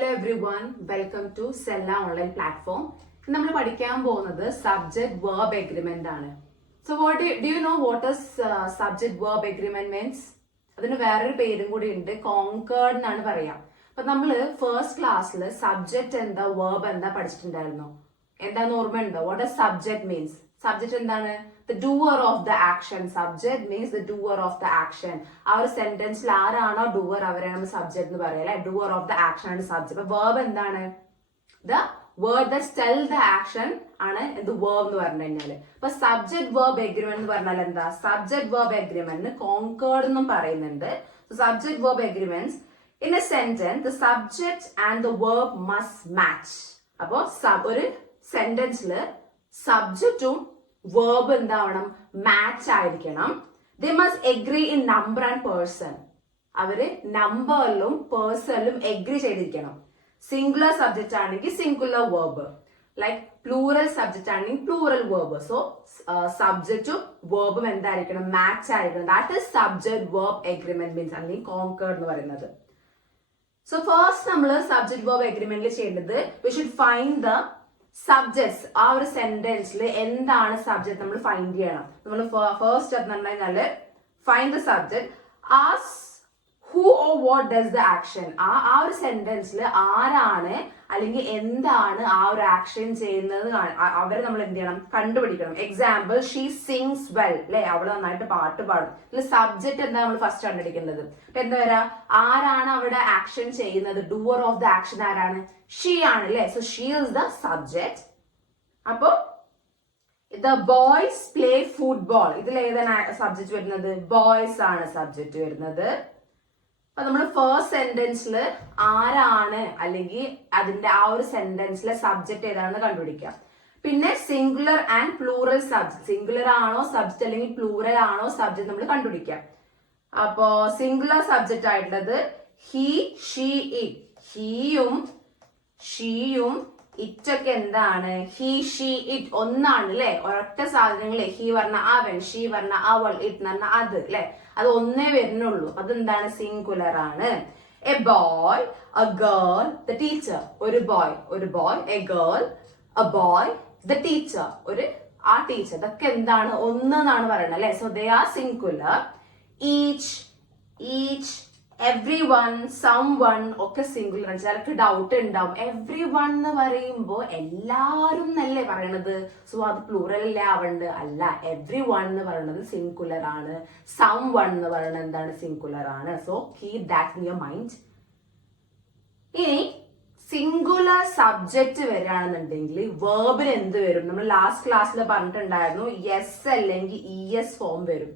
Hello everyone, welcome to Sella online platform. നമ്മൾ പഠിക്കാൻ പോകുന്നത് subject verb agreement ആണ്. So do you know what is subject verb agreement means? അതിന് വേറൊരു പേരും കൂടി ഉണ്ട്, conquered എന്നാണ് പറയാം. അപ്പൊ നമ്മൾ ഫസ്റ്റ് ക്ലാസ്സിൽ സബ്ജക്റ്റ് എന്താ verb എന്താ പഠിച്ചിട്ടുണ്ടായിരുന്നു. എന്താന്ന് ഓർമ്മയുണ്ടോ? What does subject means? Subject എന്താണ്? The doer of the action. Subject means the doer of the action. ആ ഒരു സെന്റൻസിൽ ആരാണോ doer അവരെയാണ് നമ്മൾ സബ്ജക്ട് എന്ന് പറയുക അല്ലെ. doer of the action ആണ് സബ്ജക്ട്. അപ്പൊ verb എന്താണ്? The word that tell the action ആണ് എന്ത് verb എന്ന് പറഞ്ഞു കഴിഞ്ഞാല്. അപ്പൊ സബ്ജക്ട് verb agreement എന്ന് പറഞ്ഞാൽ എന്താ? സബ്ജക്ട് verb agreement conquered എന്നും പറയുന്നുണ്ട്. Subject verb agreements in a sentence the subject and the verb must match. അപ്പൊ ഒരു സെന്റൻസിൽ സബ്ജക്റ്റും വേർബ് എന്താവണം? മാച്ച് ആയിരിക്കണം. They must agree in number and person. അവര് നമ്പറിലും പേഴ്സണിലും എഗ്രി ചെയ്തിരിക്കണം. സിംഗുലർ സബ്ജക്റ്റ് ആണെങ്കിൽ singular verb, like plural subject ആണെങ്കിൽ plural verb. So സബ്ജക്റ്റും വേർബും എന്തായിരിക്കണം? Match ആയിരിക്കണം. That is subject verb agreement means അല്ലെങ്കിൽ കോൺകേർഡ് എന്ന് പറയുന്നത്. സോ ഫസ്റ്റ് നമ്മൾ സബ്ജക്ട് വേർബ് എഗ്രിമെന്റിൽ ചെയ്യേണ്ടത് we should find the subjects. ആ ഒരു സെന്റൻസിൽ എന്താണ് സബ്ജക്ട് നമ്മൾ ഫൈൻഡ് ചെയ്യണം. നമ്മൾ ഫസ്റ്റ് സ്റ്റെപ്പ് എന്ന് പറഞ്ഞാല് find the subject. As who or what does the action. ആ ഒരു സെന്റൻസിൽ ആരാണ് അല്ലെങ്കിൽ എന്താണ് ആ ഒരു ആക്ഷൻ ചെയ്യുന്നത് അവരെ നമ്മൾ എന്ത് ചെയ്യണം? കണ്ടുപിടിക്കണം. എക്സാമ്പിൾ, ഷീ സിങ്സ് വെൽ അല്ലെ, അവള് നന്നായിട്ട് പാട്ട് പാടും. ഇതിൽ സബ്ജക്ട് എന്താ നമ്മൾ ഫസ്റ്റ് കണ്ടുപിടിക്കേണ്ടത്? അപ്പൊ എന്താ പറയാ? ആരാണ് അവിടെ ആക്ഷൻ ചെയ്യുന്നത്? ഡൂവർ ഓഫ് ദ ആക്ഷൻ ആരാണ്? ഷീ ആണ് അല്ലെ. So she is the subject. അപ്പൊ ദ ബോയ്സ് പ്ലേ ഫുട്ബോൾ, ഇതിൽ ഏതാണ് സബ്ജക്ട് വരുന്നത്? ബോയ്സ് ആണ് സബ്ജക്ട് വരുന്നത്. അപ്പൊ നമ്മൾ ഫസ്റ്റ് സെന്റൻസിൽ ആരാണ് അല്ലെങ്കിൽ അതിന്റെ ആ ഒരു സെന്റൻസിലെ സബ്ജക്ട് ഏതാണെന്ന് കണ്ടുപിടിക്കാം. പിന്നെ singular and plural subject, singular ആണോ സബ്ജക്ട് അല്ലെങ്കിൽ പ്ലൂറൽ ആണോ സബ്ജക്ട് നമ്മൾ കണ്ടുപിടിക്കാം. അപ്പോ സിംഗുലർ സബ്ജക്ട് ആയിട്ടുള്ളത് ഹി, ഷീ, ഇറ്റ്. ഹീയും ഷീയും ഇറ്റൊക്കെ എന്താണ്? ഹി, ഷീ, ഇറ്റ് ഒന്നാണ് അല്ലെ. ഒരൊറ്റ സാധനങ്ങളെ. ഹി പറഞ്ഞ അവൻ, ഷീ പറഞ്ഞ അവൾ, ഇറ്റ് പറഞ്ഞ അത് അല്ലെ. അത് ഒന്നേ വരുന്നുള്ളൂ. അതെന്താണ്? സിംഗുലർ ആണ്. A boy, a girl, the teacher. ഒരു boy, a girl, a boy, the teacher, ആ ടീച്ചർ. ഇതൊക്കെ എന്താണ്? ഒന്ന് എന്നാണ് പറയുന്നത് അല്ലെ. So they are singular. Each, every one, some one ഒക്കെ സിംഗുലർ ആണ്. ചിലർക്ക് ഡൗട്ട് ഉണ്ടാവും, എവ്രി വൺ എന്ന് പറയുമ്പോ എല്ലാരും എന്നല്ലേ പറയണത്, സോ അത് പ്ലൂറൽ അല്ലേ ആവണ്ട്? അല്ല, എവ്രി വൺ എന്ന് പറയുന്നത് സിംഗുലർ ആണ്. സം വൺ എന്ന് പറയുന്നത് എന്താണ്? സിംഗുലർ ആണ്. So keep that in your mind. ഇനി സിംഗുലർ സബ്ജക്റ്റ് വരികയാണെന്നുണ്ടെങ്കിൽ വേർബിന് എന്ത് വരും? നമ്മൾ ലാസ്റ്റ് ക്ലാസ്സിൽ പറഞ്ഞിട്ടുണ്ടായിരുന്നു, യെസ് അല്ലെങ്കിൽ ഇഎസ് ഫോം വരും.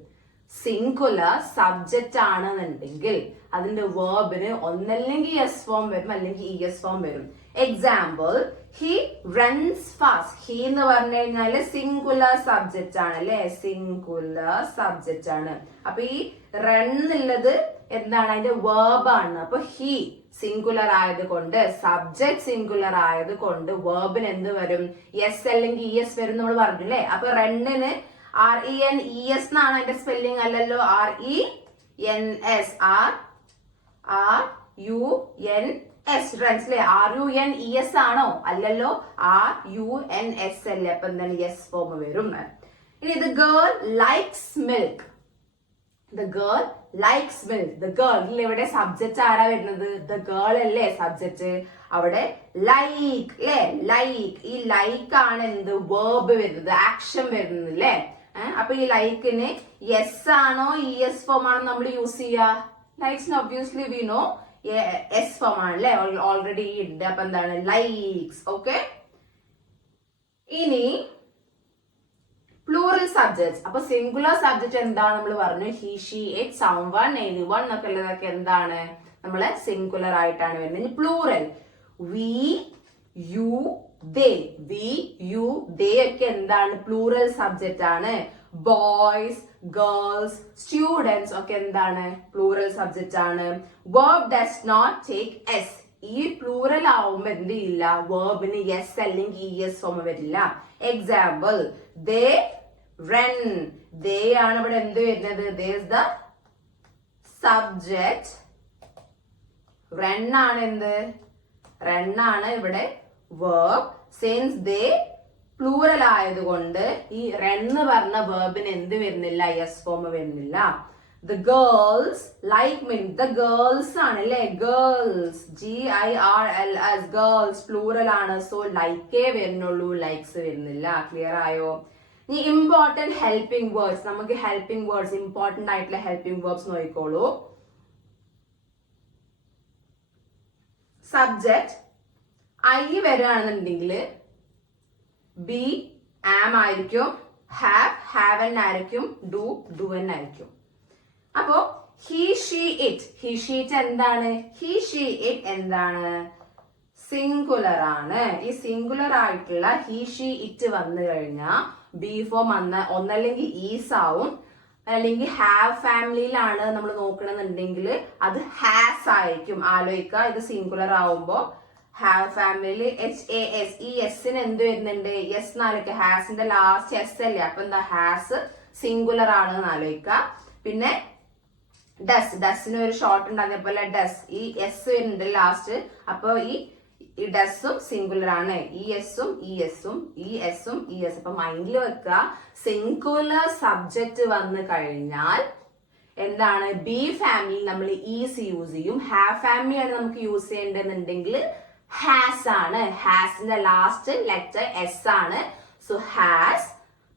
സിംഗുലർ സബ്ജക്റ്റ് ആണെന്നുണ്ടെങ്കിൽ അതിന്റെ വേർബിന് ഒന്നല്ലെങ്കിൽ എസ് ഫോം വരും അല്ലെങ്കിൽ ഇഎസ് ഫോം വരും. Example, he runs fast. He എന്ന് പറഞ്ഞു കഴിഞ്ഞാല് സിംഗുലർ സബ്ജക്റ്റ് ആണ് അല്ലെ. സിംഗുലർ സബ്ജക്റ്റ് ആണ്. അപ്പൊ ഈ റൺ എന്നുള്ളത് എന്താണ്? അതിന്റെ വേർബാണ്. അപ്പൊ ഹി സിംഗുലർ ആയതുകൊണ്ട്, സബ്ജക്ട് സിംഗുലർ ആയതുകൊണ്ട് വേർബിന് എന്ത് വരും? എസ് അല്ലെങ്കിൽ ഇഎസ് വരും നമ്മൾ പറഞ്ഞു അല്ലെ. അപ്പൊ റണ്ണിന് RENES എന്നാണ് അതിന്റെ സ്പെല്ലിംഗ്, അല്ലല്ലോ. RENS, RUNS, റൺസ് അല്ലെ. RUNES ആണോ? അല്ലല്ലോ. RUNS അല്ലേ. അപ്പൊ എന്താണ്? യെസ് ഫോം വരും. ഇനി the girl likes milk. The girl likes milk. The girl ഇവിടെ സബ്ജക്റ്റ് ആരാ വരുന്നത്? ദ ഗേൾ അല്ലേ സബ്ജക്റ്റ്. അവിടെ ലൈക്ക് അല്ലെ. ലൈക്ക്, ഈ ലൈക്ക് ആണ് എന്ത്? വേർബ് വരുന്നത്, ആക്ഷൻ വരുന്നത് അല്ലെ. അപ്പൊ ഈ ലൈക്കിന് യെസ് ആണോ ഇഎസ് ഫോം ആണോ നമ്മൾ യൂസ് ചെയ്യുക? ലൈക്സിന് obviously we know S form ആണ് അല്ലെ, ഓൾറെഡി ഉണ്ട്. അപ്പൊ എന്താണ്? ലൈക്സ്. ഓക്കെ. ഇനി പ്ലൂറൽ സബ്ജക്ട്സ്. അപ്പൊ സിംഗുലർ സബ്ജക്ട് എന്താണ് നമ്മൾ പറഞ്ഞു? He, she, it, someone, anyone എന്നൊക്കെ ഉള്ളതൊക്കെ എന്താണ്? നമ്മള് സിംഗുലർ ആയിട്ടാണ് വരുന്നത്. ഇനി plural, we, you, they. We, you, they ഒക്കെ എന്താണ്? പ്ലൂറൽ സബ്ജക്റ്റ് ആണ്. ബോയ്സ്, ഗേൾസ്, സ്റ്റുഡൻസ് ഒക്കെ എന്താണ്? പ്ലൂറൽ സബ്ജക്റ്റ് ആണ്. Verb does not take S. ഈ പ്ലൂറൽ ആവുമ്പോ എന്ത് ചെയ്യില്ല? വേർബിന് യെസ് അല്ലെങ്കിൽ ഇഎസ് ഫോം വരില്ല. Example, they run. ദേ ആണ് ഇവിടെ എന്ത് വരുന്നത്? They is the subject. Run ആണ് എന്ത്? റണ്ണാണ് ഇവിടെ വേർബ്. സിൻസ് ദേ പ്ലൂറൽ ആയതുകൊണ്ട് ഈ റണ്ണ് പറഞ്ഞ വേർബിന് എന്ത് വരുന്നില്ല? യെസ് ഫോം വരുന്നില്ല. The girls like me. The girls ആണ് അല്ലേ? ഗേൾസ്, GIRLS, ഗേൾസ് പ്ലൂറൽ ആണ്. സോ ലൈക്കേ വരുന്നുള്ളൂ, ലൈക്സ് വരുന്നില്ല. ക്ലിയർ ആയോ? ഇനി ഇമ്പോർട്ടന്റ് ഹെൽപ്പിംഗ് വേർഡ്സ്. നമുക്ക് ഹെൽപ്പിംഗ് വേർഡ്സ്, ഇമ്പോർട്ടന്റ് ആയിട്ടുള്ള ഹെൽപ്പിംഗ് വേർഡ്സ് നോക്കിക്കോളൂ. സബ്ജക്ട് ഐ വരികയാണെന്നുണ്ടെങ്കിൽ ബി ആം ആയിരിക്കും, ഹാവ് എൻ ആയിരിക്കും, ഡു എൻ ആയിരിക്കും. അപ്പോ he she it, he she it എന്താണ്? ഹി ഷീ ഇറ്റ് എന്താണ്? സിംഗുലർ ആണ്. ഈ സിംഗുലർ ആയിട്ടുള്ള ഹി ഷീ ഇറ്റ് വന്നു കഴിഞ്ഞാൽ ബി ഫോം ഒന്നല്ലെങ്കിൽ ഈസ് ആവും, അല്ലെങ്കിൽ ഹാവ് ഫാമിലിയിലാണ് നമ്മൾ നോക്കണമെന്നുണ്ടെങ്കിൽ അത് ഹാസ് ആയിരിക്കും. ആലോചിക്കുക, ഇത് സിംഗുലർ ആവുമ്പോ ഹാവ് ഫാമിലിയിൽ HAS, ഈ എസിന് എന്ത് വരുന്നുണ്ട്? യെസ് എന്നാലോചിക്കുക. ഹാസിന്റെ ലാസ്റ്റ് എസ് അല്ലേ? അപ്പൊ എന്താ? ഹാസ് സിംഗുലർ ആണെന്ന് ആലോചിക്കുക. പിന്നെ ഡസിന് ഒരു ഷോർട്ട് ഉണ്ട്, അതേപോലെ ഡസ്, ഈ എസ് വരുന്നുണ്ട് ലാസ്റ്റ്. അപ്പൊ ഈ ഡസും സിംഗുലർ ആണ്. ഈ എസും ഈ എസും ഈ എസും ഈ എസ്. അപ്പൊ മൈൻഡിൽ വെക്കുക, സിംഗുലർ സബ്ജക്ട് വന്നു കഴിഞ്ഞാൽ എന്താണ്? ബി ഫാമിലി നമ്മൾ ഈസ് യൂസ് ചെയ്യും. ഹാവ് ഫാമിലിയാണ് നമുക്ക് യൂസ് ചെയ്യേണ്ടതെന്നുണ്ടെങ്കിൽ ഹാസ് ആണ്. ഹാസിന്റെ ലാസ്റ്റ് ലെറ്റർ എസ് ആണ്. So has.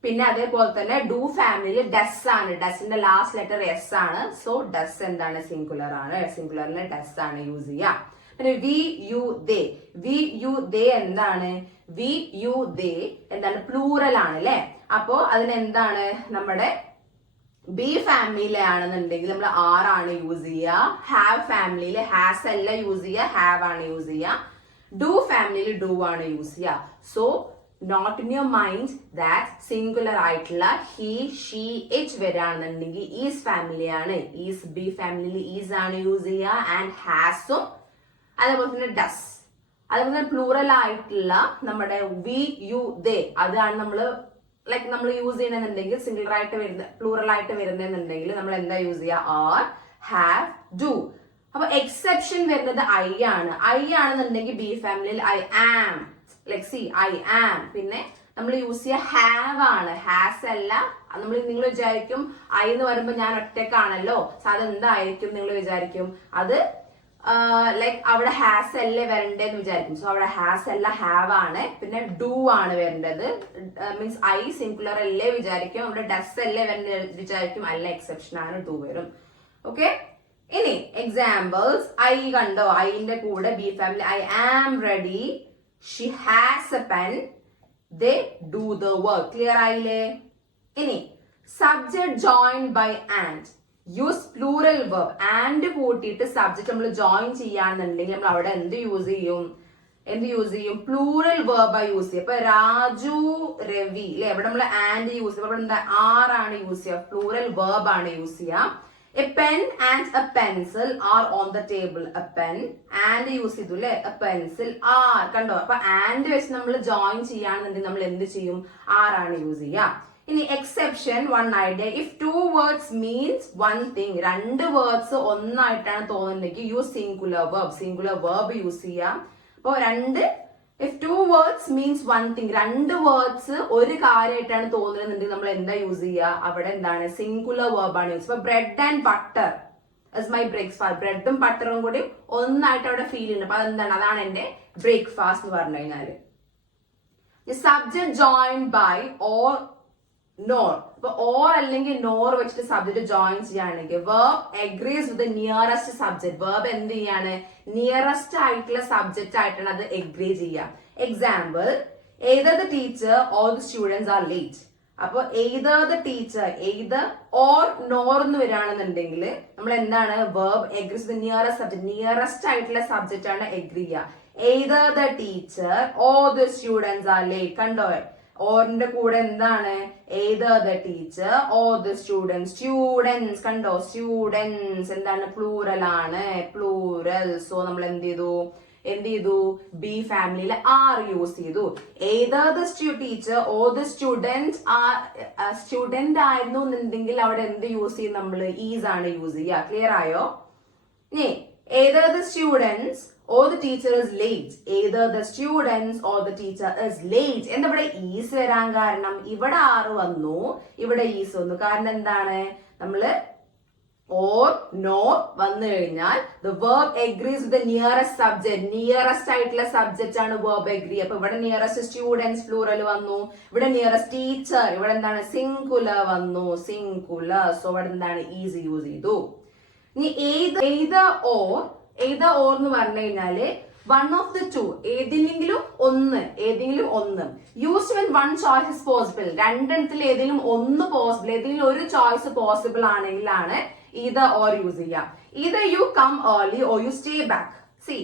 പിന്നെ അതേപോലെ തന്നെ ഡു ഫാമിലിയിൽ ഡസ് ആണ്. ഡസിന്റെ ലാസ്റ്റ് ലെറ്റർ എസ് ആണ്. സോ ഡസ് എന്താണ്? സിംഗുലർ ആണ്. സിംഗുലറിന് ഡസ് ആണ് യൂസ് ചെയ്യുക. പിന്നെ we you they. We you they എന്താണ്? വി യു ദേ എന്താണ്? പ്ലൂറൽ ആണ് അല്ലെ? അപ്പോ അതിനെന്താണ്? നമ്മുടെ ബി ഫാമിലിയിലാണെന്നുണ്ടെങ്കിൽ നമ്മൾ ആണ് യൂസ് ചെയ്യുക. ഹാവ് ഫാമിലിയിൽ ഹാസ് അല്ല യൂസ് ചെയ്യുക, ഹാവ് ആണ് യൂസ് ചെയ്യുക. ഡു ഫാമിലിയിൽ ഡു ആണ് യൂസ് ചെയ്യുക. So note in your mind that singular ആയിട്ടുള്ള ഹി ഷീ ഇറ്റ് വരാണെന്നുണ്ടെങ്കിൽ ഈസ് ഫാമിലിയാണ്. ഈസ് ബി ഫാമിലിയിൽ ഈസ് ആണ് യൂസ് ചെയ്യുക. ആൻഡ് ഹാസും അതേപോലെ തന്നെ ഡസ്. അതേപോലെ തന്നെ പ്ലൂറൽ ആയിട്ടുള്ള നമ്മുടെ വി യു ദേ അതാണ് നമ്മൾ ലൈക്ക് നമ്മൾ യൂസ് ചെയ്യണമെന്നുണ്ടെങ്കിൽ സിംഗുലർ ആയിട്ട് വരുന്ന പ്ലൂറൽ ആയിട്ട് വരുന്നുണ്ടെങ്കിൽ നമ്മൾ എന്താ യൂസ് ചെയ്യുക? Are, have, do. അപ്പൊ എക്സെപ്ഷൻ വരുന്നത് ഐ ആണ്. ഐ ആണെന്നുണ്ടെങ്കിൽ ബി ഫാമിലിയിൽ I am, like see I am. പിന്നെ നമ്മൾ യൂസ് ചെയ്യുക ഹാവ് ആണ്, ഹാസ് അല്ല. നിങ്ങൾ വിചാരിക്കും ഐ എന്ന് പറയുമ്പോൾ ഞാൻ ഒറ്റക്കാണല്ലോ, അത് എന്തായിരിക്കും നിങ്ങൾ വിചാരിക്കും? അത് ലൈക്ക് അവിടെ ഹാസ് അല്ലേ വരണ്ടേന്ന് വിചാരിക്കും. സോ അവിടെ ഹാസ് അല്ല, ഹാവ് ആണ്. പിന്നെ ഡു ആണ് വരേണ്ടത്. മീൻസ് ഐ സിംഗുലർ അല്ലേ വിചാരിക്കും. അവിടെ ഡസ് അല്ലേ വരേണ്ടത് വിചാരിക്കും. അല്ല, എക്സെപ്ഷൻ ആണ്, ഡു വരും. ഓക്കെ. ഇനി എക്സാമ്പിൾസ്. ഐ കണ്ടോ? ഐന്റെ കൂടെ be family I am ready, she has a pen, they do the work. Clear ആയില്ലേ? ഇനി subject joined by and. Use plural verb. And കൂട്ടിയിട്ട് സബ്ജക്ട് നമ്മൾ ജോയിൻ ചെയ്യാന്നുണ്ടെങ്കിൽ നമ്മൾ അവിടെ എന്ത് യൂസ് ചെയ്യും? പ്ലൂറൽ വെർബ് യൂസ് ചെയ്യും. ഇപ്പൊ രാജു, രവി അല്ലെ? ഇവിടെ നമ്മൾ ആൻഡ് യൂസ് ചെയ്യും. ഇവിടെ എന്താ? ആണ് യൂസ് ചെയ്യുക. പ്ലൂറൽ വെർബ് ആണ് യൂസ് ചെയ്യുക. A pen and a pencil are on the table. A pen and use ചെയ്തു അല്ലെ? A pencil are. കണ്ടോ? അപ്പൊ ആൻഡ് വെച്ച് നമ്മൾ ജോയിൻ ചെയ്യാന്നുണ്ടെങ്കിൽ നമ്മൾ എന്ത് ചെയ്യും? ആണ് യൂസ് ചെയ്യുക. ഇനി exception, one idea. If two words means one thing, രണ്ട് വേർഡ്സ് ഒന്നായിട്ടാണ് തോന്നുന്നുണ്ടെങ്കിൽ യൂസ് സിംഗുലർ വെർബ് യൂസ് ചെയ്യാം. അപ്പൊ if two words means one thing, രണ്ട് വേർഡ്സ് ഒരു കാര്യമായിട്ടാണ് തോന്നുന്നുണ്ടെങ്കിൽ നമ്മൾ എന്താ യൂസ് ചെയ്യുക? അവിടെ എന്താണ്? സിംഗുലർ വെർബ് ആണ് യൂസ്. ഇപ്പൊ bread and butter is my breakfast. ബ്രെഡും ബട്ടറും കൂടി ഒന്നായിട്ട് അവിടെ ഫീൽ ഉണ്ട്. അപ്പൊ അതെന്താണ്? അതാണ് എന്റെ ബ്രേക്ക്ഫാസ്റ്റ് എന്ന് പറഞ്ഞു കഴിഞ്ഞാല്. Subject joined by or nor. ഇപ്പൊ ഓർ അല്ലെങ്കിൽ നോർ വെച്ചിട്ട് സബ്ജക്ട് ജോയിൻ ചെയ്യുകയാണെങ്കിൽ verb agrees with nearest subject. Verb എന്ത് ചെയ്യാണ്? നിയറസ്റ്റ് ആയിട്ടുള്ള സബ്ജക്ട് ആയിട്ടാണ് അത് അഗ്രി ചെയ്യുക. Example, either the teacher or the students are late. അപ്പൊ either the teacher, either or nor എന്ന് വരികയാണെന്നുണ്ടെങ്കിൽ നമ്മൾ എന്താണ്? Verb agrees with nearest subject. Nearest ആയിട്ടുള്ള സബ്ജക്ട് ആണ് അഗ്രി ചെയ്യുക. Either the teacher or the students are late. കണ്ടോ? ഓറിന്റെ കൂടെ എന്താണ്? either the teacher or the students. Students കണ്ടോ? സ്റ്റുഡൻസ് എന്താണ്? പ്ലൂറൽ ആണ്, പ്ലൂറൽ. സോ നമ്മൾ എന്ത് ചെയ്തു? ബി ഫാമിലിയിൽ ആർ യൂസ് ചെയ്തു. either the teacher or the students are student ആയിരുന്നു എന്നുണ്ടെങ്കിൽ അവിടെ എന്ത് യൂസ് ചെയ്യും? നമ്മൾ ഈസ് ആണ് യൂസ് ചെയ്യുക. ക്ലിയർ ആയോ? ഇനി either the students or the teacher is late. Either the students or the teacher is late. എന്താ ഇവിടെ ഈസ് വരാൻ കാരണം? ഇവിടെ ആറ് വന്നു, ഇവിടെ ഈസ് വന്നു. കാരണം എന്താണ്? നമ്മള് or nor വന്നു കഴിഞ്ഞാൽ the verb agrees with the nearest subject. Nearest ആയിട്ടുള്ള സബ്ജക്റ്റ് ആണ് verb agree. അപ്പൊ ഇവിടെ നിയറസ്റ്റ് സ്റ്റുഡൻസ് പ്ലൂറൽ വന്നു, ഇവിടെ നിയറസ്റ്റ് ടീച്ചർ, ഇവിടെ എന്താണ് സിംഗുലർ വന്നു, സിംഗുലർ. സോ ഇവിടെ എന്താണ് ഈസ് യൂസ് ചെയ്തു. ഇനി either or എന്ന് പറഞ്ഞു കഴിഞ്ഞാല് വൺ ഓഫ് ദ ടു, ഏതെങ്കിലും ഒന്ന് used when one choice is possible. രണ്ടെണ്ണത്തിൽ ഏതെങ്കിലും ഒന്ന് പോസിബിൾ, ഏതെങ്കിലും ഒരു ചോയ്സ് പോസിബിൾ ആണെങ്കിലാണ് either or യൂസ് ചെയ്യാം. either you come early or you stay back. See,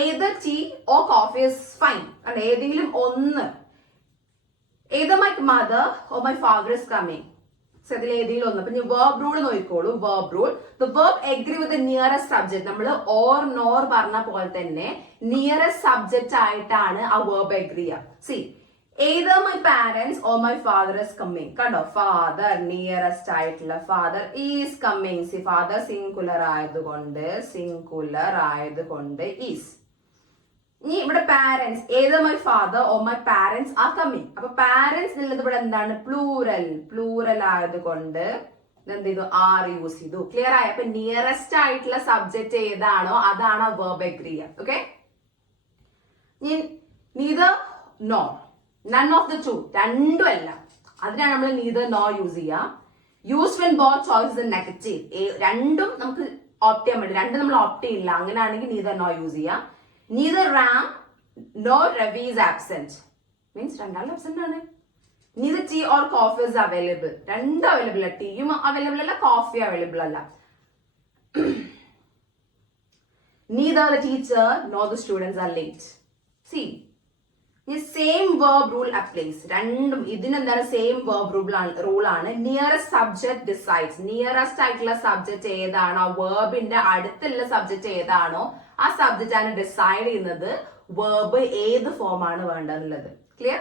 either tea or coffee is fine. and ഏതെങ്കിലും ഒന്ന്, either my mother or my father is coming. So ഇതിൽ ഏതെങ്കിലും ഒന്ന്. അപ്പൊ verb rule നോക്കിക്കോളൂ. verb rule, the verb agree with the nearest subject. നമ്മൾ or nor പറഞ്ഞ പോലെ തന്നെ nearest subject ആയിട്ടാണ് ആ verb agree ചെയ്യുക. See, either my parents or my father is coming. കണ്ടോ, father നിയറസ്റ്റ് ആയിട്ടുള്ള father is coming. See, father singular ആയതുകൊണ്ട് is. ഇനി ഇവിടെ parents, either my father or my parents are coming. അപ്പൊ parents എന്നുള്ളത് ഇവിടെ എന്താണ്? പ്ലൂറൽ ആയതുകൊണ്ട് എന്ത് ചെയ്തു? ആർ യൂസ് ചെയ്തു. ക്ലിയർ ആയി? അപ്പൊ നിയറസ്റ്റ് ആയിട്ടുള്ള സബ്ജക്ട് ഏതാണോ അതാണ് verb agree ചെയ്യുക. Okay, neither nor, none of the two, രണ്ടും അല്ല, അതിനാണ് നമ്മൾ neither nor യൂസ് ചെയ്യുക. Used when both choices in negative. രണ്ടും നമുക്ക് ഓപ്റ്റ് ചെയ്യാൻ പറ്റില്ല, രണ്ടും നമ്മൾ ഓപ്റ്റ് ചെയ്യില്ല, അങ്ങനെയാണെങ്കിൽ neither nor യൂസ് ചെയ്യാം. neither Ram nor Ravi is absent. means രണ്ടാളും absent ആണ്. neither tea or coffee is available. രണ്ടും അവൈലബിൾ അല്ല, ടീയും അവൈലബിൾ അല്ല, കോഫി അവൈലബിൾ അല്ല. neither the teacher nor the students are late. See, the same verb rule applies. രണ്ടും ഇതിനെന്താണ്? Same verb rule ആണ്. Nearest subject decides. Nearest ആയിട്ടുള്ള subject ഏതാണോ, വേർബിന്റെ അടുത്തുള്ള subject ഏതാണോ ആ സബ്ജക്റ്റ് ആണ് ഡിസൈഡ് ചെയ്യുന്നത് വേർബ് ഏത് ഫോം ആണ് വേണ്ടതെന്നുള്ളത്. Clear?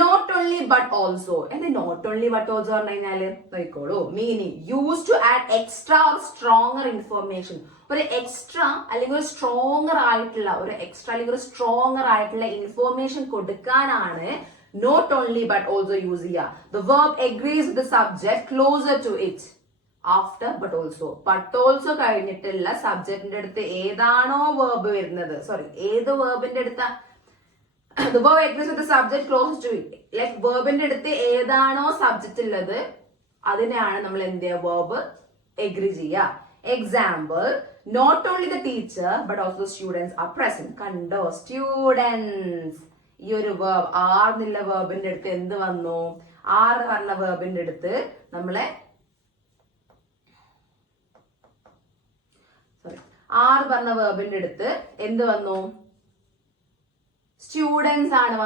Not only but also. എന്താ നോട്ട് ഓൺലി ബട്ട് ഓൾസോ പറഞ്ഞു കഴിഞ്ഞാല് നോക്കിക്കോളൂ. Meaning use to add extra or stronger information. ഒരു എക്സ്ട്രാ അല്ലെങ്കിൽ ഒരു സ്ട്രോങ്ങർ ആയിട്ടുള്ള ഇൻഫർമേഷൻ കൊടുക്കാനാണ് not only but also use ചെയ്യുക. The verb agrees with the subject closer to it after but also കഴിഞ്ഞിട്ടുള്ള സബ്ജക്റ്റിന്റെ അടുത്ത് ഏതാണോ വേർബ് വരുന്നത്, ഏത് വേർബിന്റെ അടുത്ത the verb agrees with the subject close to it. Like verbന്റെ അടുത്ത് ഏതാണോ സബ്ജക്റ്റ് ഉള്ളത് അതിനെയാണ് നമ്മൾ എന്ത് ചെയ്യുക? verb agree ചെയ്യുക. Example, not only the teacher but also students are present. കണ്ടോ, സ്റ്റുഡൻസ് ഈ ഒരു verb ആർ എന്നുള്ള വേർബിന്റെ അടുത്ത് എന്ത് വന്നു? ആർ പറഞ്ഞ വേർബിന്റെ അടുത്ത് നമ്മളെ എന്ത് വന്നു? സ്റ്റുഡൻസ് ആണ്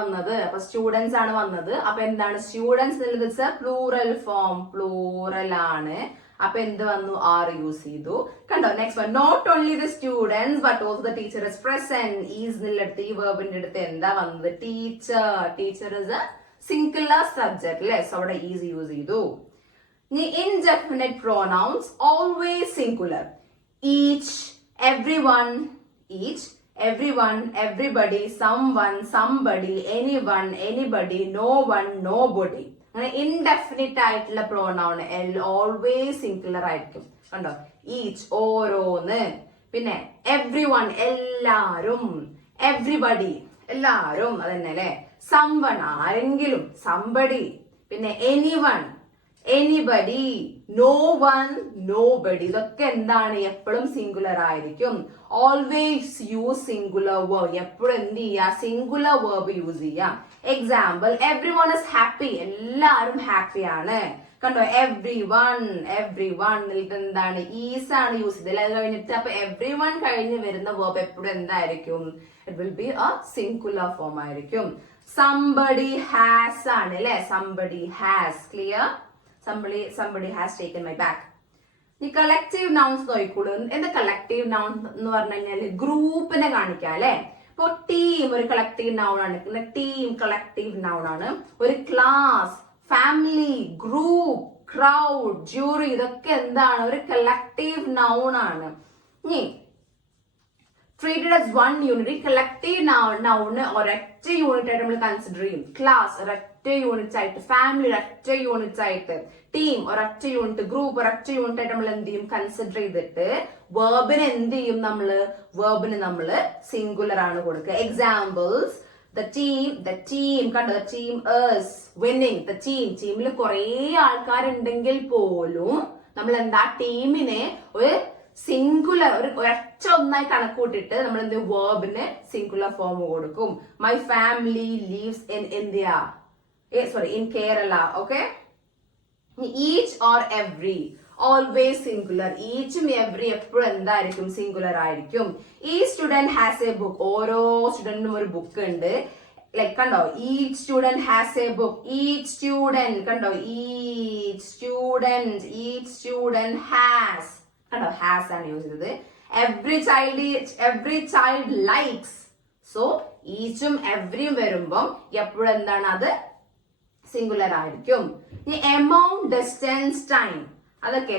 വന്നത്. അപ്പൊ എന്താണ്? സ്റ്റുഡൻസ് എന്നുള്ളത് പ്ലൂറൽ ഫോം, പ്ലൂറൽ ആണ്. അപ്പൊ എന്ത് വന്നു? ആർ യൂസ് ചെയ്തു. കണ്ടോ, next one, not only the students but also the teacher is present. Is എന്നുള്ളത് ഈ വേർബിന്റെ അടുത്ത് എന്താ വന്നത്? Teacher is a singular subject അല്ലെ? സോ അവിടെ ഈസ് യൂസ് ചെയ്തു. ഇനി indefinite pronouns always singular. Each, everyone, everybody, someone, somebody, anyone, anybody, no one, nobody. അങ്ങനെ ഇൻഡെഫിനിറ്റ് ആയിട്ടുള്ള പ്രോനൗൺ ഓൾവേസ് സിംഗുലർ ആയിരിക്കും. കണ്ടോ, ഈച്ച് ഓരോന്ന്, പിന്നെ എവ്രിവൺ എല്ലാരും, എവ്രിബഡി എല്ലാരും, അതന്നെ അല്ലെ. സംവൺ ആരെങ്കിലും, സംബഡി, പിന്നെ anyone, anybody, no one, nobody. ഇതൊക്കെ എന്താണ്? എപ്പോഴും സിംഗുലർ ആയിരിക്കും. Always use singular verb. എപ്പോഴും എന്ത് ചെയ്യുക? സിംഗുലർ വേർബ് യൂസ് ചെയ്യാം. Example, everyone is happy. എല്ലാരും ഹാപ്പിയാണ്. കണ്ടോ, എവ്രി വൺ എന്താണ്? ഈസ് ആണ് യൂസ് ചെയ്തത്. അത് കഴിഞ്ഞിട്ട് അപ്പൊ എവ്രി വൺ കഴിഞ്ഞ് വരുന്ന വേർബ് എപ്പോഴും എന്തായിരിക്കും? It will be A singular form ആയിരിക്കും. സംബഡി ഹാസ് ആണ് അല്ലെ? Somebody has. Clear? somebody has taken my bag. ഈ കളക്റ്റീവ് നൗൺസ് നോക്കിക്കോളൂ. എന്താ കളക്റ്റീവ് നൗൺ എന്ന് പറഞ്ഞു കഴിഞ്ഞാല് ഗ്രൂപ്പിനെ കാണിക്കാം അല്ലെ? ഇപ്പൊ ടീം ഒരു കളക്റ്റീവ് നൗൺ ആണ്. ടീം കളക്റ്റീവ് നൗൺ ആണ്. ഒരു class, family, group, crowd, jury, ഇതൊക്കെ എന്താണ്? ഒരു കളക്റ്റീവ് നൗൺ ആണ്. ഇനി treated as one unit. Collective noun ഒരൊറ്റ യൂണിറ്റ് ആയിട്ട് നമ്മൾ കൺസിഡർ ചെയ്യും. ക്ലാസ് ഒരൊറ്റ യൂണിറ്റ് ആയിട്ട്, ഫാമിലി ഒരൊറ്റ യൂണിറ്റ് ആയിട്ട്, ടീം ഒരൊറ്റ യൂണിറ്റ്, ഗ്രൂപ്പ് ഒരൊറ്റ യൂണിറ്റ് ആയിട്ട് നമ്മൾ എന്ത് ചെയ്യും, കൺസിഡർ ചെയ്തിട്ട് വേർബിന് എന്ത് ചെയ്യും വേർബിന് നമ്മള് സിംഗുലർ ആണ് കൊടുക്കുക. എക്സാമ്പിൾസ്, the team കണ്ടോ, the team is winning. the ടീമിൽ കുറെ ആൾക്കാരുണ്ടെങ്കിൽ പോലും നമ്മൾ എന്താ ടീമിനെ ഒരു സിംഗുലർ ഒരൊറ്റ ഒന്നായി കണക്കൂട്ടിട്ട് നമ്മൾ എന്ത് വേർബിന് സിംഗുലർ ഫോം കൊടുക്കും. My family lives in India, in Kerala. Okay, each or every always singular. ഈച്ചും എവറി എപ്പോഴും എന്തായിരിക്കും, സിംഗുലർ ആയിരിക്കും. ഈ സ്റ്റുഡന്റ് ഹാസ് എ ബുക്ക്. ഓരോ സ്റ്റുഡന്റിനും ഒരു ബുക്ക് ഉണ്ട്. ലൈക് കണ്ടോ, each student has A book. Each student കണ്ടോ, ഈച്ച് സ്റ്റുഡന്റ് ഹാസ് കണ്ടോ, ഹാസ് ആണ് യൂസ് ചെയ്തത്. Every child likes. സോ ഈച്ചും എവറിയും വരുമ്പം എപ്പോഴും എന്താണ്, അത് സിംഗുലർ ആയിരിക്കും. എമൗണ്ട്, ഡിസ്റ്റൻസ്, ടൈം അതൊക്കെ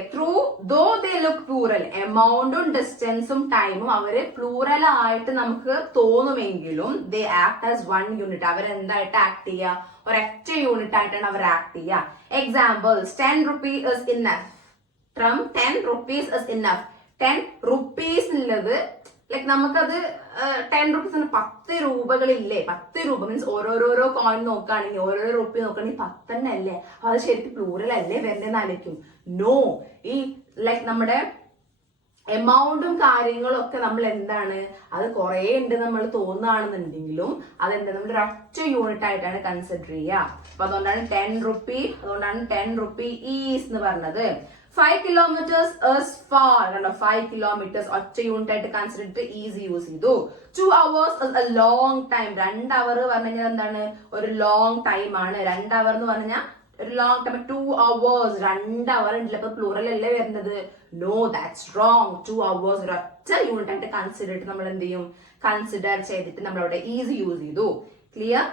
ദോ ദേ ലുക്ക് പ്ലൂറൽ. എമൗണ്ടും ഡിസ്റ്റൻസും ടൈമും അവര് പ്ലൂറൽ ആയിട്ട് നമുക്ക് തോന്നുമെങ്കിലും they act as one unit. അവരെന്തായിട്ട് ആക്ട് ചെയ്യുക, ഒരൊറ്റ യൂണിറ്റ് ആയിട്ടാണ് അവർ ആക്ട് ചെയ്യുക. Examples, 10 rupees is enough. From 10 rupees is enough. 10 rupees എന്നുള്ളത് ലൈക് നമുക്കത് 10 rupees 10 രൂപകളില്ലേ. 10 രൂപ മീൻസ് ഓരോരോ കോയിൻ നോക്കുകയാണെങ്കിൽ, ഓരോരോ റുപ്പി നോക്കുകയാണെങ്കിൽ 10 തന്നെ അല്ലേ. അത് ശരിക്കും പ്ലൂറൽ അല്ലേ വരുന്നതെന്ന് ആലോചിക്കും. നോ, ഈ ലൈക് നമ്മുടെ എമൗണ്ടും കാര്യങ്ങളും ഒക്കെ നമ്മൾ എന്താണ്, അത് കുറെ ഉണ്ട് നമ്മൾ തോന്നുകയാണെന്നുണ്ടെങ്കിലും അതെന്താ, നമ്മൾ ഒരൊറ്റ യൂണിറ്റ് ആയിട്ടാണ് കൺസിഡർ ചെയ്യുക. അപ്പൊ അതുകൊണ്ടാണ് 10 rupee, അതുകൊണ്ടാണ് 10 rupee ഈസ് എന്ന് പറഞ്ഞത്. 5 kilometers is far. 5 kilometers ഒറ്റ യൂണിറ്റ് ആയിട്ട് കൺസിഡർ ചെയ്തിട്ട് ഈസി യൂസ് ചെയ്തു. 2 hours is a long time. 2 hour പറഞ്ഞു കഴിഞ്ഞാൽ എന്താണ്, ഒരു ലോങ് ടൈം ആണ്. 2 hour എന്ന് പറഞ്ഞാൽ ഒരു ലോങ് ടൈം. 2 hours 2 hour ഉണ്ടല്ലോ, അപ്പൊ പ്ലൂറൽ അല്ലേ വരുന്നത്. No, that's wrong. 2 hours ഒരൊറ്റ യൂണിറ്റ് ആയിട്ട് കൺസിഡർ ചെയ്തിട്ട് നമ്മൾ എന്ത് ചെയ്യും, കൺസിഡർ ചെയ്തിട്ട് നമ്മൾ അവിടെ ഈസി യൂസ് ചെയ്തു. Clear?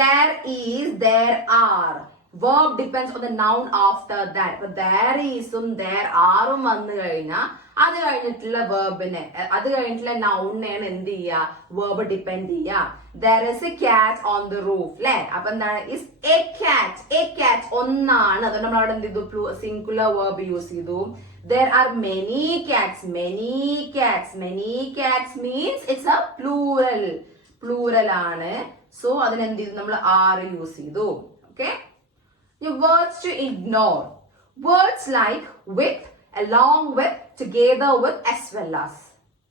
there is, there are. verb depends on the noun after that. അപ്പൊ there is ഉം there are ഉം വന്നു കഴിഞ്ഞാൽ അത് കഴിഞ്ഞിട്ടുള്ള വെർബിനെ, അത് കഴിഞ്ഞിട്ടുള്ള നൗണിനെയാണ് എന്ത് ചെയ്യുക, വെർബ് ഡിപ്പെൻഡ് ചെയ്യുക. there is a cat on the roof അല്ലെ. അപ്പൊ എന്താണ്, is a cat ഒന്നാണ്. അതുകൊണ്ട് നമ്മൾ അവിടെ എന്ത് ചെയ്തു, സിംഗുലർ വെർബ് യൂസ് ചെയ്തു. there are many cats means it's a plural ആണ്. സോ അതിനെന്ത് ചെയ്തു, നമ്മൾ are യൂസ് ചെയ്തു. Okay, words to ignore. Words like with, along with, together with, as well as.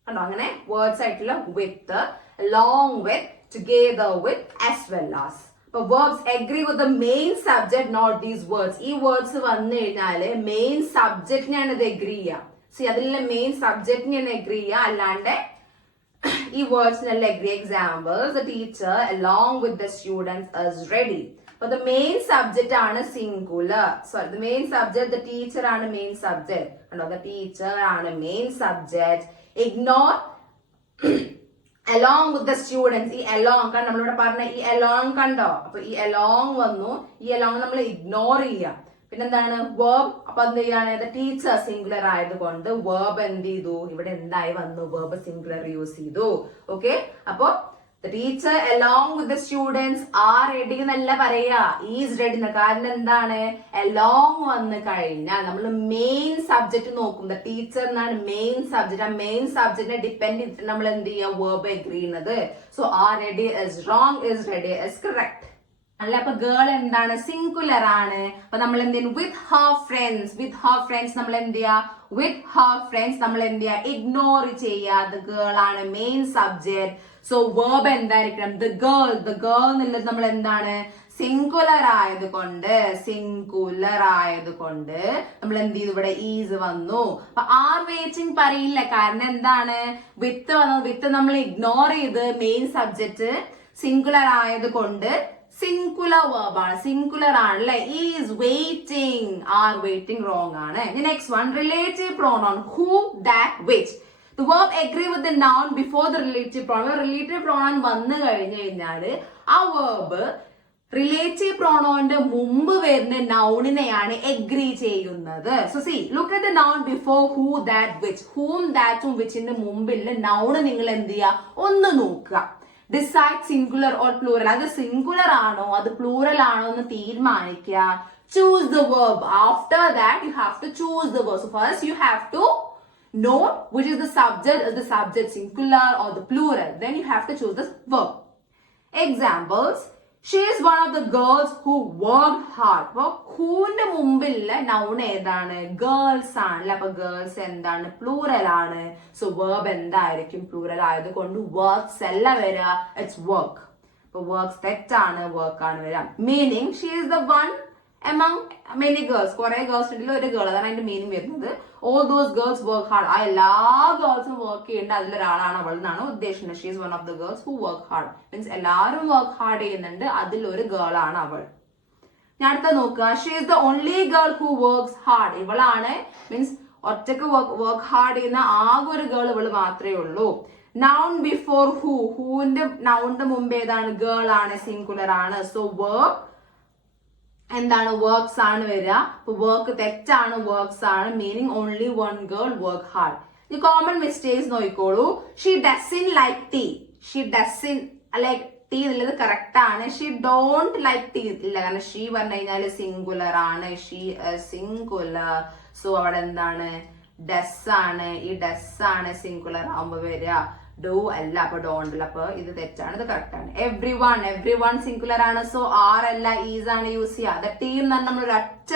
കണ്ടോ, അങ്ങനെ വേർഡ്സ് ആയിട്ടുള്ള with, along with, together with, as well as. But verbs agree with the main subject, not these words. ഈ words വന്നു കഴിഞ്ഞാല് main സബ്ജക്റ്റിനെയാണ് ഇത് agree ചെയ്യുക. C അതിലുള്ള main സബ്ജക്റ്റിനെയാണ് agree ചെയ്യുക, അല്ലാണ്ട് ഈ വേർഡ്സിനെല്ലാം agree. Examples, the teacher along with the students is ready. But the main subject ആണ് singular. Sorry, the main subject, the teacher ആണ് main subject. കണ്ടോ, the teacher ആണ് main subject. Ignore along with the students. ഈ along കണ്ടോ, നമ്മളിവിടെ പറഞ്ഞ ഈ along കണ്ടോ. അപ്പൊ ഈ along വന്നു, ഈ along നമ്മൾ ഇഗ്നോർ ചെയ്യാം. പിന്നെന്താണ്, verb. അപ്പൊ എന്ത് ചെയ്യാണ്, the teacher സിംഗുലർ ആയതുകൊണ്ട് verb എന്ത് ചെയ്തു, ഇവിടെ എന്തായി വന്നു, verb സിംഗുലർ യൂസ് ചെയ്തു. ഓക്കെ, അപ്പൊ the teacher along with the students are ready എന്നല്ല പറയാ, is ready എന്ന്. കാരണം എന്താണ്, along വന്ന് കഴിഞ്ഞാൽ നമ്മൾ മെയിൻ സബ്ജക്ട് നോക്കും. the teacher എന്നാണ് മെയിൻ സബ്ജക്ട്. ആ മെയിൻ സബ്ജക്റ്റിനെ ഡിപ്പെൻഡ് ചെയ്തിട്ട് നമ്മൾ എന്ത് ചെയ്യുക, വേർബ് എഗ്രി ചെയ്യുന്നത്. So are ready is wrong, is ready is correct. അല്ല, അപ്പൊ ഗേൾ എന്താണ്, സിംഗുലർ ആണ്. അപ്പൊ നമ്മൾ എന്ത് ചെയ്യും, with her friends നമ്മൾ എന്ത് ചെയ്യാ, with her friends നമ്മൾ എന്ത് ചെയ്യാ, ഇഗ്നോർ ചെയ്യാ. the girl ആണ് മെയിൻ സബ്ജക്ട്. സോ വേർബ് എന്തായിരിക്കണം, the girl എന്നുള്ളത് നമ്മൾ എന്താണ്, സിംഗുലർ ആയതുകൊണ്ട് നമ്മൾ എന്ത് ചെയ്തു, ഇവിടെ ഈസ് വന്നു. അപ്പൊ ആർ വെയിറ്റിംഗ് പറയില്ല, കാരണം എന്താണ്, വിത്ത് വന്നത്, വിത്ത് നമ്മൾ ഇഗ്നോർ ചെയ്ത് മെയിൻ സബ്ജക്ട് സിംഗുലർ ആയതുകൊണ്ട് സിംഗുലർ വേർബ് ആണ്, സിംഗുലർ ആണ് അല്ലെ. Is waiting, are waiting wrong ആണ്. Next one, relative pronoun who, that, which. The verb agree with the noun before the relative pronoun. Relative pronoun വന്നു കഴിഞ്ഞു കഴിഞ്ഞാല് ആ verb റിലേറ്റീവ് പ്രോണോന്റെ മുമ്പ് വരുന്ന നൗണിനെയാണ് എഗ്രി ചെയ്യുന്നത്. So see look at the noun before who that which. ഹൂം ദാറ്റും വിച്ചിന്റെ മുമ്പിൽ നൗണ് നിങ്ങൾ എന്ത് ചെയ്യുക, ഒന്ന് നോക്കുക. Decide singular or plural. അത് സിംഗുലർ ആണോ അത് പ്ലൂറൽ ആണോ എന്ന് തീരുമാനിക്കുക. Choose the verb. After that, you have to choose the verb. So first, you have to know which is the subject singular or the plural. Then you have to choose the verb. Examples. She is one of the girls who worked hard. അപ്പോൾ whoന്റെ മുമ്പിലുള്ള noun ഏതാണ്? Girls ആണല്ലേ. അപ്പൊ girls എന്താണ്? Plural ആണ്. So verb എന്തായിരിക്കും? Plural ആയതുകൊണ്ട് works അല്ല വരിക. It's work. അപ്പോൾ works തെറ്റാണ്, work ആണ് വരിക. Meaning, she is the one among many girls. കുറെ ഗേൾസ് ഉണ്ടെങ്കിൽ ഒരു ഗേൾ, അതാണ് അതിന്റെ മീനിങ് വരുന്നത്. All those girls work hard. ആ എല്ലാ ഗേൾസും വർക്ക് ചെയ്യേണ്ട അതിലൊരാളാണ് അവൾ എന്നാണ് ഉദ്ദേശിക്കുന്നത്. She is one of the girls who work hard. Means എല്ലാവരും വർക്ക് ഹാർഡ് ചെയ്യുന്നുണ്ട്, അതിലൊരു ഗേൾ ആണ് അവൾ. ഞാൻ അടുത്ത നോക്കുക. She is the only girl who works hard. ഇവളാണ്, മീൻസ് ഒറ്റക്ക് വർക്ക് ഹാർഡ് ചെയ്യുന്ന ആകെ ഒരു ഗേൾ ഇവള് മാത്രമേ ഉള്ളൂ. Noun before who. ഹൂവിന്റെ നൗണിന്റെ മുമ്പ് ഏതാണ്? ഗേൾ ആണ്, സിംഗുലർ ആണ്. സോ വർബ് എന്താണ്? വർക്ക്സ് ആണ് വരിക. അപ്പൊ വർക്ക് തെറ്റാണ്, വർക്ക്സ് ആണ്. Meaning only one girl work hard. ഈ കോമൺ മിസ്റ്റേക്സ് നോക്കിക്കോളൂ. She doesn't like tea. She doesn't like tea എന്നുള്ളത് കറക്റ്റ് ആണ്. ഷീ ഡോണ്ട് ലൈക്ക് ടീ ഇല്ല, കാരണം ഷീ പറഞ്ഞു കഴിഞ്ഞാൽ സിംഗുലർ ആണ്. She singular. സോ അവിടെ എന്താണ്? ഡസ് ആണ്. ഈ ഡസ് ആണ് സിംഗുലർ ആവുമ്പോ വരിക. ഡു അല്ല, അപ്പൊ ഡോണ്ട് അല്ല. അപ്പൊ ഇത് തെറ്റാണ്, ഇത് കറക്റ്റ് ആണ്. എവ്രി വൺ സിംഗുലർ ആണ്. സോ ആർ അല്ല, ഈസ് ആണ് യൂസ് ചെയ്യുക. ദ ടീം തന്നെ നമ്മൾ ഒരൊറ്റ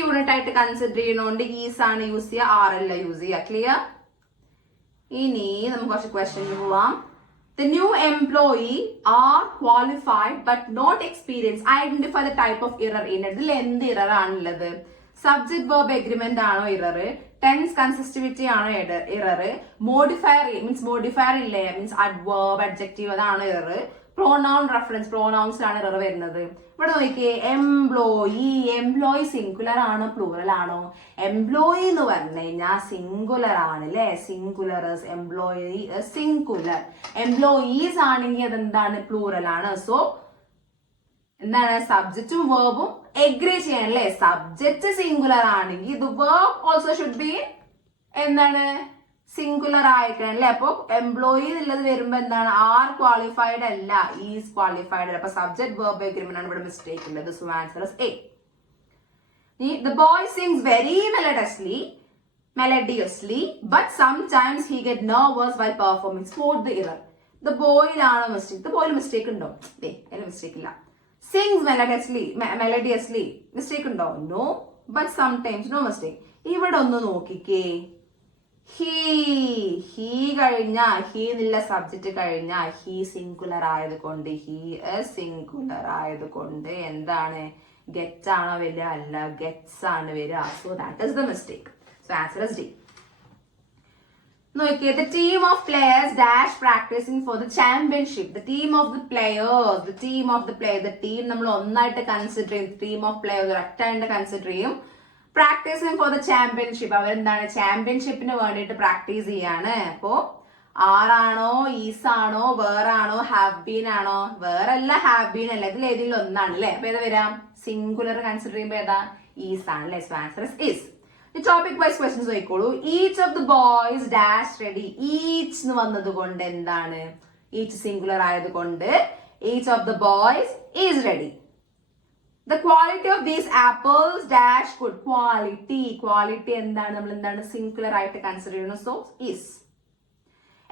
യൂണിറ്റ് ആയിട്ട് കൺസിഡർ ചെയ്യുന്നതുകൊണ്ട് ഈസ് ആണ് യൂസ് ചെയ്യുക, ആർ അല്ല യൂസ് ചെയ്യുക. ക്ലിയർ? ഇനി നമുക്ക് കുറച്ച് ക്വസ്റ്റ്യൻ പോവാം. The new employee are qualified but not experienced. Identify the type of error in it. ഇതിൽ എന്ത് ഇറർ ആണുള്ളത്? സബ്ജക്ട് വെർബ് എഗ്രിമെന്റ് ആണോ ഇറർ? ടെൻസ് കൺസിസ്റ്റിവിറ്റി ആണോ ഇറർ? മോഡിഫയർ ഇല്ലേ, മീൻസ് അഡ്വേർബ് അഡ്ജക്റ്റീവ് അതാണോ ഇറർ? പ്രോനൗൺ റെഫറൻസ് പ്രോനൗൺസിലാണ് ഇറർ വരുന്നത്. ഇവിടെ നോക്കിയേ, എംപ്ലോയി സിംഗുലർ ആണോ പ്ലൂറൽ ആണോ? എംപ്ലോയി എന്ന് പറഞ്ഞു കഴിഞ്ഞാൽ സിംഗുലർ ആണ് അല്ലെ. Singular employee singular. എംപ്ലോയീസ് ആണെങ്കിൽ അതെന്താണ്? പ്ലൂറൽ ആണ്. സോ എന്താണ്? സബ്ജക്റ്റും വേർബും എഗ്രി ചെയ്യണം അല്ലേ. സബ്ജക്റ്റ് സിംഗുലർ ആണെങ്കിൽ ഇത് വേർബ് ഓൾസോ ഷുഡ് ബി എന്താണ്? സിംഗുലർ ആയിരിക്കണം അല്ലെ. അപ്പൊ എംപ്ലോയി എന്നുള്ളത് വരുമ്പോ എന്താണ്? ആർ ക്വാളിഫൈഡ് അല്ല, ഈസ് ക്വാളിഫൈഡ് അല്ല. അപ്പൊ സബ്ജക്ട് വേർബ് എഗ്രിമെന്റ് ആണ് ഇവിടെ മിസ്റ്റേക്ക് ഉള്ളത്. So answer is A. The boy sings very melodiously, but sometimes he get nervous while performing. Spot the error. The boy ലാണോ മിസ്റ്റേക്ക്? The boy മിസ്റ്റേക്ക് ഉണ്ടോ? Mistake ഇല്ല. Sings melodiously mistake ഉണ്ടോ? No, but sometimes no mistake. ഇവിടെ ഒന്ന് നോക്കിക്കേ. He കഴിഞ്ഞ he എന്നുള്ള subject കഴിഞ്ഞ ഹീ സിംഗുലർ ആയതുകൊണ്ട് എന്താണ്? ഗെറ്റ് ആണോ വരിക? അല്ല, ഗെറ്റ്സ് ആണ് വരിക. So that is the mistake. So answer is D. നോക്കിയേ, the team of players dash practicing for the championship. The team of the the team നമ്മൾ ഒന്നായിട്ട് കൺസിഡർ ചെയ്യും. ടീം ഓഫ് പ്ലേയേഴ്സ് ഒരൊറ്റായിട്ട് കൺസിഡർ ചെയ്യും. Practising for the championship. അവരെന്താണ്? ചാമ്പ്യൻഷിപ്പിന് വേണ്ടിയിട്ട് practice ചെയ്യാണ്. അപ്പോ ആറാണോ, ഈസ് ആണോ, വേറാണോ, ഹാവ് ബീൻ ആണോ? വേറല്ല, ഹാവ് ബീൻ അല്ല. ഇതിൽ ഏതെങ്കിലും ഒന്നാണ് അല്ലെ. അപ്പൊ ഏതാ വരാം? സിംഗുലർ കൺസിഡർ ചെയ്യുമ്പോ ഏതാ? ഈസ് ആണ് അല്ലെ. So answer is is. Topic wise questions നോക്കിക്കോളൂ. Each of the boys dash ready. Each എന്ന് വന്നത് കൊണ്ട് എന്താണ്? ഈച്ച് സിംഗുലർ ആയതുകൊണ്ട് each of the boys is ready. The quality of these apples dash good. Quality എന്താണ്? നമ്മൾ എന്താണ്? സിംഗുലർ ആയിട്ട് കൺസിഡർ ചെയ്യുന്നു. So is.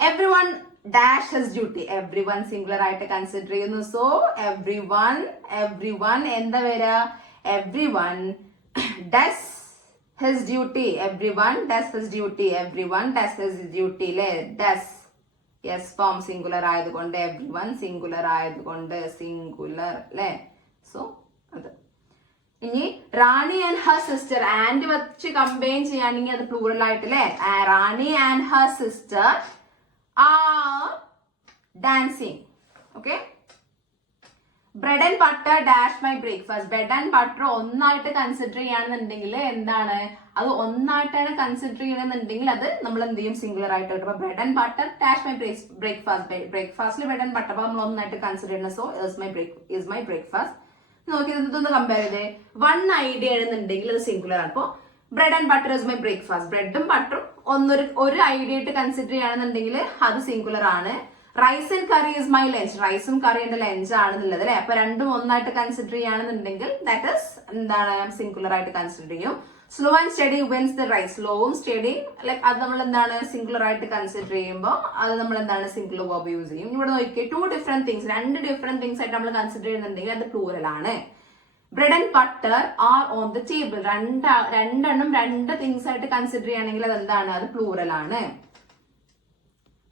Everyone dash his duty. Everyone singular ആയിട്ട് കൺസിഡർ ചെയ്യുന്നു. സോ everyone എന്താ വരാ? Everyone does his duty. Everyone does his duty ല്ലേ. does yes ഫോം സിംഗുലർ ആയതുകൊണ്ട് everyone സിംഗുലർ ആയതുകൊണ്ട് സിംഗുലർ ല്ലേ. സോ അത്. ഇനി Rani and her sister. And വെച്ച് കമ്പൈൻ ചെയ്യുകയാണെങ്കിൽ അത് പ്ലൂറൽ ആയിട്ട് അല്ലേ. Rani and her sister are dancing. Okay. Bread and butter dash my breakfast. Bread and butter ഒന്നായിട്ട് കൺസിഡർ ചെയ്യുകയാണെന്നുണ്ടെങ്കിൽ എന്താണ്, അത് ഒന്നായിട്ടാണ് കൺസിഡർ ചെയ്യണമെന്നുണ്ടെങ്കിൽ അത് നമ്മൾ എന്ത് ചെയ്യും, സിംഗുലർ ആയിട്ട് കിട്ടും. അപ്പൊ bread and butter dash my breakfast. ബ്രേക്ക്ഫാസ്റ്റിൽ ബ്രെഡ് ആൻഡ് ബട്ടർ അപ്പൊ നമ്മൾ ഒന്നായിട്ട് കൺസിഡർ ചെയ്യുന്നത്. So is my breakfast. നോക്കി ഇതൊന്ന് കമ്പയർ ചെയ്തേ. വൺ ഐഡിയ ആണെന്നുണ്ടെങ്കിൽ അത് സിംഗുലർ ആണ്. അപ്പൊ bread and butter is my breakfast. ബ്രെഡും ബട്ടറും ഒരു ഐഡിയ ആയിട്ട് കൺസിഡർ ചെയ്യുകയാണെന്നുണ്ടെങ്കിൽ അത് സിംഗുലർ ആണ്. Rice and curry is my lunch. റൈസും കറി എന്റെ ലഞ്ച് ആണെന്നുള്ളത് അല്ലെ. അപ്പൊ രണ്ടും ഒന്നായിട്ട് കൺസിഡർ ചെയ്യുകയാണെന്നുണ്ടെങ്കിൽ ദാറ്റ് ഇസ് എന്താണ്, സിംഗുലർ ആയിട്ട് കൺസിഡർ ചെയ്യും. Slow and steady wins the race. സ്ലോവും സ്റ്റഡിയും ലൈക്ക് അത് നമ്മൾ എന്താണ്, സിംഗുലർ ആയിട്ട് കൺസിഡർ ചെയ്യുമ്പോൾ അത് നമ്മൾ എന്താണ്, സിംഗുലർ വേർബ് യൂസ് ചെയ്യും. ഇവിടെ നോക്കിയേ, ടു ഡിഫറെന്റ് തിങ്സ്, രണ്ട് ഡിഫറെന്റ് തിങ്സ് ആയിട്ട് നമ്മൾ കൺസിഡർ ചെയ്യുന്നുണ്ടെങ്കിൽ അത് പ്ലൂറൽ ആണ്. Bread and butter R on the table. രണ്ടെണ്ണം രണ്ട് തിങ്സ് ആയിട്ട് കൺസിഡർ ചെയ്യുകയാണെങ്കിൽ അത് എന്താണ്, അത് പ്ലൂറൽ ആണ്.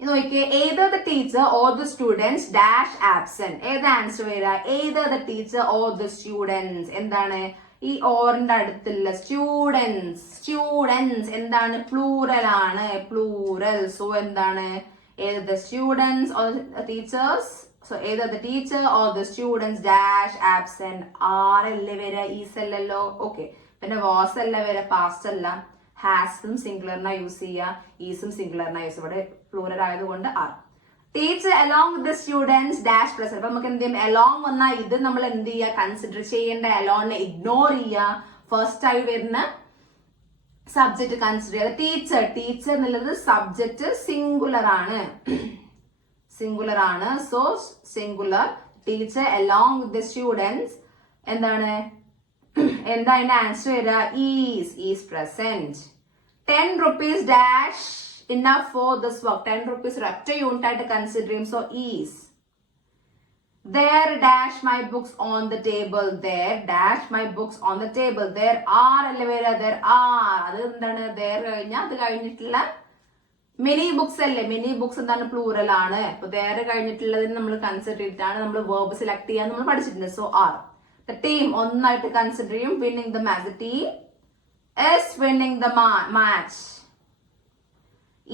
നോക്കിയേ, either the teacher or the students dash absent. ഏത് ആൻസർ വരിക, either the teacher or the students. എന്താണ്, ഈ ഓറിന്റെ അടുത്തുള്ള സ്റ്റുഡൻസ് എന്താണ്, പ്ലൂറൽ ആണ്, പ്ലൂറൽ. സോ എന്താണ്, either the students or the teachers. So either the teacher or the students dash absent. ആരല്ലേ വരിക, is അല്ലല്ലോ. ഓക്കെ, പിന്നെ വാസ് അല്ല വരിക, പാസ്റ്റ് അല്ല. ഹാസും സിംഗുലറിനാ യൂസ് ചെയ്യുക, ഈസും സിംഗുലറിനാ യൂസ്. ഇവിടെ പ്ലൂറൽ ആയതുകൊണ്ട് are. Teacher along with the students dash present. അപ്പൊ നമുക്ക് എന്ത് ചെയ്യും, അലോങ് വന്നാൽ ഇത് നമ്മൾ എന്ത് ചെയ്യുക, കൺസിഡർ ചെയ്യേണ്ട, അലോണിനെ ഇഗ്നോർ ചെയ്യുക. ഫസ്റ്റ് ആയി വരുന്ന സബ്ജക്ട് കൺസിഡർ ചെയ്യുക. ടീച്ചർ എന്നുള്ളത് സബ്ജക്ട് സിംഗുലർ ആണ്. So singular. Teacher along with the students എന്താണ്, എന്താ അതിന്റെ ആൻസർ വരിക, is present. 10 rupees dash enough for this work. 10 rupees ഒറ്റ യൂണിറ്റ് ആയിട്ട് കൺസിഡർ ചെയ്യും. So is. There dash my books on the table. There dash my books on the table. There are അല്ലേ വരിക, there are. അത് എന്താണ്, there കഴിഞ്ഞാൽ അത് കഴിഞ്ഞിട്ടുള്ള മെനി ബുക്സ് അല്ലേ. മെനി ബുക്സ് എന്താണ്, പ്ലൂറൽ ആണ്. അപ്പൊ there കഴിഞ്ഞിട്ടുള്ളതിന് നമ്മൾ കൺസിഡർ ചെയ്തിട്ടാണ് നമ്മൾ വേർബ് സെലക്ട് ചെയ്യാൻ നമ്മൾ പഠിച്ചിട്ടുണ്ട്. So are. The team ഒന്നായിട്ട് കൺസിഡർ ചെയ്യും, winning the match. The team is winning the match.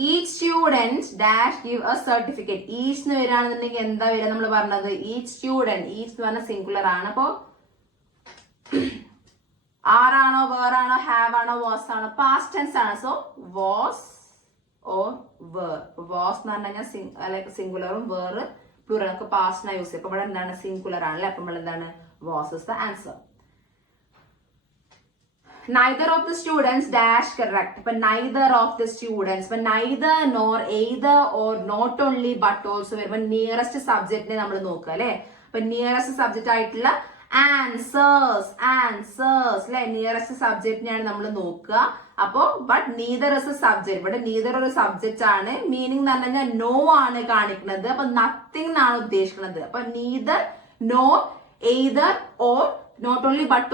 Each student dash give a certificate. Each എന്ന് വരികയാണെന്നുണ്ടെങ്കിൽ എന്താ വരിക, നമ്മൾ പറഞ്ഞത് each student. each എന്ന് പറഞ്ഞ സിംഗുലർ ആണ്. അപ്പോ ആറാണോ, വേറാണോ, ഹാവ് ആണോ, വാസ് ആണോ, പാസ്റ്റ് ടെൻസ് ആണ്. So was or were. Was എന്ന് പറഞ്ഞു കഴിഞ്ഞാൽ സിംഗുലറും വേറ് പ്ലൂറൽ. നമുക്ക് പാസ്റ്റിനാ യൂസ് ചെയ്യും. അപ്പൊ ഇവിടെ എന്താണ്, സിംഗുലർ ആണല്ലേ. അപ്പൊ നമ്മൾ എന്താണ്, was is the answer. Neither of the students dash correct. But neither of the students, but neither nor either or not only but also വരുമ്പോൾ നിയറസ്റ്റ് സബ്ജക്റ്റിനെ നമ്മൾ നോക്കുക അല്ലെ. അപ്പൊ നിയറസ്റ്റ് സബ്ജക്റ്റ് ആയിട്ടുള്ള ആൻസേഴ്സ് അല്ലെ, നിയറസ്റ്റ് സബ്ജക്റ്റിനെയാണ് നമ്മൾ നോക്കുക. അപ്പോ but neither is A subject. ഇവിടെ നീദർ ഒരു സബ്ജക്റ്റ് ആണ്. മീനിങ് എന്ന് പറഞ്ഞു കഴിഞ്ഞാൽ നോ ആണ് കാണിക്കുന്നത്. അപ്പൊ നത്തിങ് എന്നാണ് ഉദ്ദേശിക്കുന്നത്. അപ്പൊ neither nor either or not only but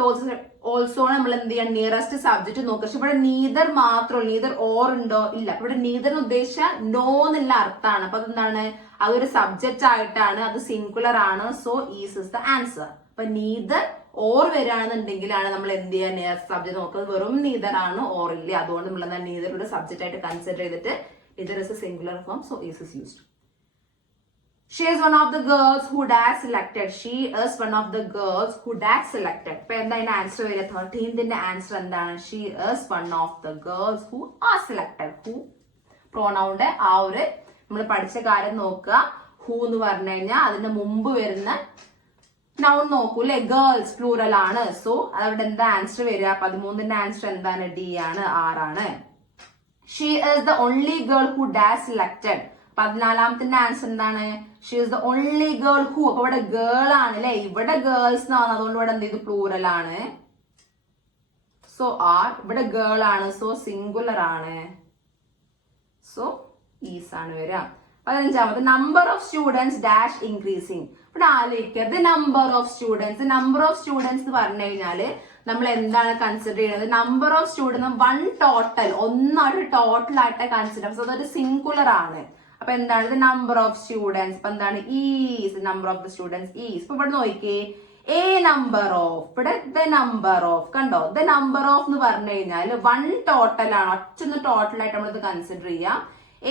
also നമ്മൾ എന്ത് ചെയ്യാം, നിയറസ്റ്റ് സബ്ജക്ട് നോക്കുക. പക്ഷെ ഇവിടെ നീദർ മാത്രമല്ല, നീദർ ഓർ ഉണ്ടോ ഇല്ല. ഇവിടെ നീദർ ഉദ്ദേശിച്ച നോ എന്നുള്ള അർത്ഥമാണ്. അപ്പൊ അതെന്താണ്, അതൊരു സബ്ജക്റ്റ് ആയിട്ടാണ്, അത് സിംഗുലർ ആണ്. So is is the answer. അപ്പൊ നീദർ ഓർ വരികയാണെന്നുണ്ടെങ്കിലാണ് നമ്മൾ എന്ത് ചെയ്യുക, നിയറസ്റ്റ് സബ്ജക്ട് നോക്കുന്നത്. വെറും നീദർ ആണ്, ഓർ ഇല്ല. അതുകൊണ്ട് നമ്മൾ എന്താ, നീദർ ഒരു സബ്ജക്റ്റ് ആയിട്ട് കൺസിഡർ ചെയ്തിട്ട് either is a singular form. So is is used. She is one of the girls who dash selected. She is one of the girls who dash selected. ഇപ്പൊ എന്താ അതിന്റെ ആൻസർ വരിക, 13th answer എന്താണ്, she is one of the girls who are selected. who പ്രോണൗണ്ട് ആ ഒരു നമ്മൾ പഠിച്ച കാര്യം നോക്കുക. who എന്ന് പറഞ്ഞു കഴിഞ്ഞാൽ അതിന്റെ മുമ്പ് വരുന്ന നൗൺ നോക്കൂ അല്ലെ. ഗേൾസ് പ്ലൂറൽ ആണ്. സോ അതവിടെ എന്താ ആൻസർ വരിക, 13th ആൻസർ എന്താണ്, ഡി ആണ്, ആറാണ്. She is the only girl who dash selected. 14th answer എന്താണ്, she is the only girl who. അപ്പൊ ഇവിടെ ഗേൾ ആണ് അല്ലെ, ഇവിടെ ഗേൾസ് എന്നാണ്. അതുകൊണ്ട് ഇവിടെ എന്ത് ചെയ്തു, പ്ലൂറൽ ആണ്. So are. ഇവിടെ ഗേൾ ആണ്. സോ സിംഗുലർ ആണ്. സോ ഈസ് ആണ് വരിക. 15th number of students dash increasing. ഇവിടെ ആലോചിക്കുക, the number of students. Number of students എന്ന് പറഞ്ഞു കഴിഞ്ഞാല് നമ്മൾ എന്താണ് കൺസിഡർ ചെയ്യുന്നത്, number of students one total, ഒന്നൊരു ടോട്ടൽ ആയിട്ട് കൺസിഡർ. സോ അതൊരു സിംഗുലർ ആണ്. അപ്പൊ എന്താണ്, നമ്പർ ഓഫ് സ്റ്റുഡൻസ്. അപ്പൊ എന്താണ്, is. Number of the students is. ഇപ്പൊ ഇവിടെ നോക്കിയേ, എ നമ്പർ ഓഫ്. ഇവിടെ ദ നമ്പർ ഓഫ്. കണ്ടോ, ദ നമ്പർ ഓഫ് എന്ന് പറഞ്ഞു കഴിഞ്ഞാൽ വൺ ടോട്ടൽ ആണ്. ഒറ്റൊന്ന് ടോട്ടൽ ആയിട്ട് നമ്മളിത് കൺസിഡർ ചെയ്യാം.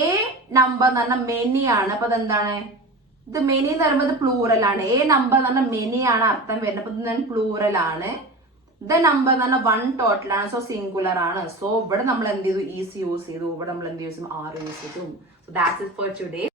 എ നമ്പർ എന്ന് പറഞ്ഞാൽ മെനി ആണ്. അപ്പൊ അതെന്താണ്, ഇത് മെനി എന്ന് പറയുമ്പോൾ പ്ലൂറൽ ആണ്. എ നമ്പർ എന്ന് പറഞ്ഞാൽ മെനി ആണ് അർത്ഥം വരുന്നത്. അപ്പൊ ഇത് പ്ലൂറൽ ആണ്. ദ നമ്പർ എന്ന് പറഞ്ഞാൽ 1 ടോട്ടൽ ആണ്. സോ സിംഗുലർ ആണ്. സോ ഇവിടെ നമ്മൾ എന്ത് ചെയ്തു? ഈസ് യൂസ് ചെയ്തു. ഇവിടെ നമ്മൾ എന്ത് യൂസ് ചെയ്യും? ആർ യൂസ് ചെയ്തു. So that's it for today.